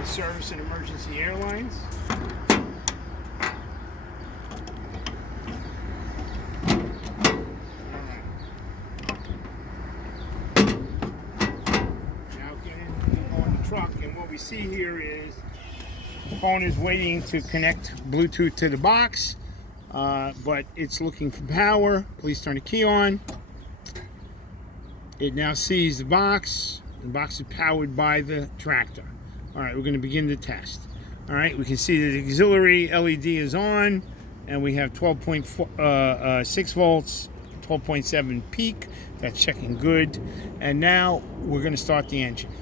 the service and emergency airlines. Now getting on the truck, and what we see here is the phone is waiting to connect Bluetooth to the box, but it's looking for power. Please turn the key on. It now sees the box. The box is powered by the tractor. All right, we're going to begin the test. All right, we can see that the auxiliary LED is on, and we have 12.6 volts, 12.7 peak. That's checking good. And now we're going to start the engine.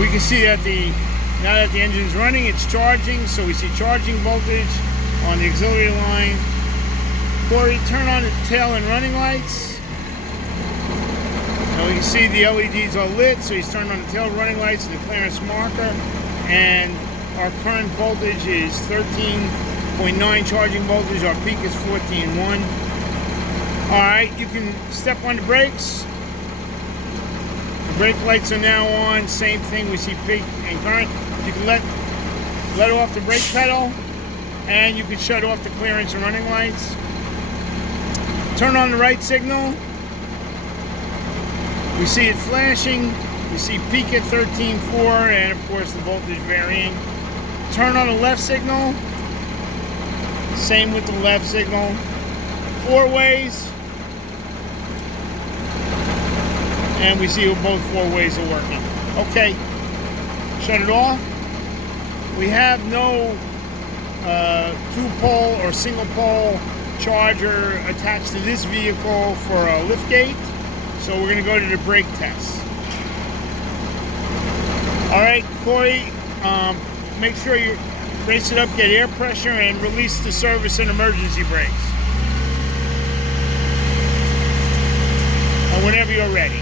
We can see that now that the engine is running, it's charging, so we see charging voltage on the auxiliary line. Corey, turn on the tail and running lights. Now we can see the LEDs are lit, so he's turned on the tail running lights and the clearance marker. And our current voltage is 13.9 charging voltage. Our peak is 14.1. All right, you can step on the brakes. Brake lights are now on. Same thing. We see peak and current. You can let off the brake pedal, and you can shut off the clearance and running lights. Turn on the right signal. We see it flashing. We see peak at 13.4, and of course the voltage varying. Turn on the left signal. Same with the left signal. 4 ways. And we see both 4 ways are working. Okay, shut it off. We have no 2-pole or single-pole charger attached to this vehicle for a liftgate, so we're going to go to the brake test. All right, Corey, make sure you race it up, get air pressure, and release the service and emergency brakes. And whenever you're ready.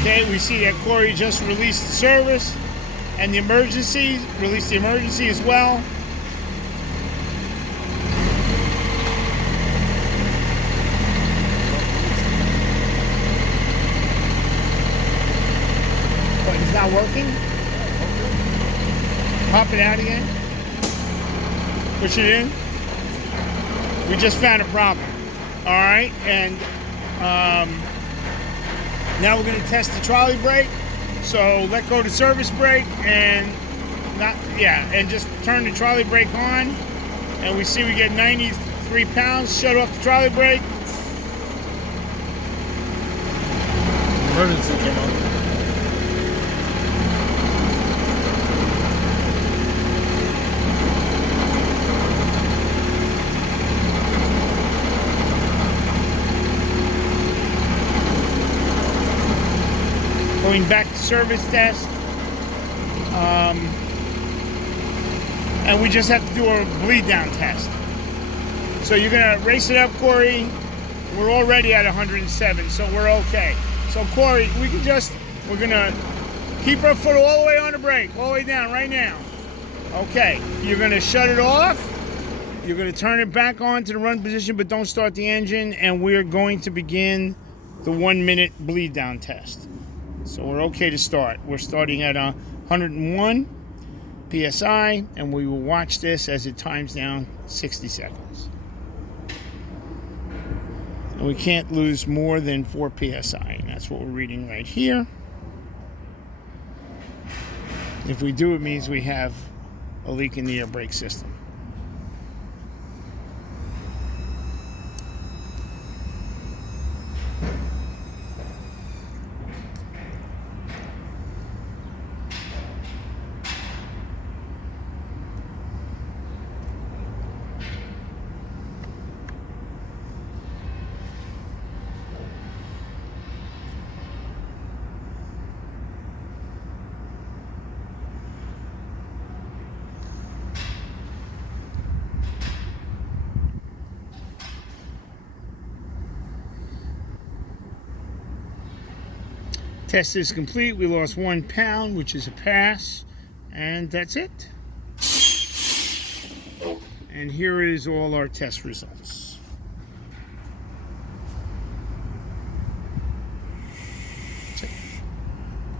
Okay, we see that Corey just released the service and the emergency, released the emergency as well. What, it's not working? Pop it out again. Push it in. We just found a problem. All right, and now we're going to test the trolley brake. So let go the service brake and just turn the trolley brake on. And we see we get 93 pounds. Shut off the trolley brake. Emergency came on. Going back to service test. And we just have to do a bleed down test. So you're gonna race it up, Corey. We're already at 107, so we're okay. So Corey, we're gonna keep our foot all the way on the brake, all the way down right now. Okay, you're gonna shut it off. You're gonna turn it back on to the run position, but don't start the engine, and we're going to begin the 1-minute bleed down test. So we're okay to start. We're starting at 101 PSI, and we will watch this as it times down 60 seconds. And we can't lose more than 4 PSI, and that's what we're reading right here. If we do, it means we have a leak in the air brake system. Test is complete. We lost 1 pound, which is a pass, and that's it. And here is all our test results.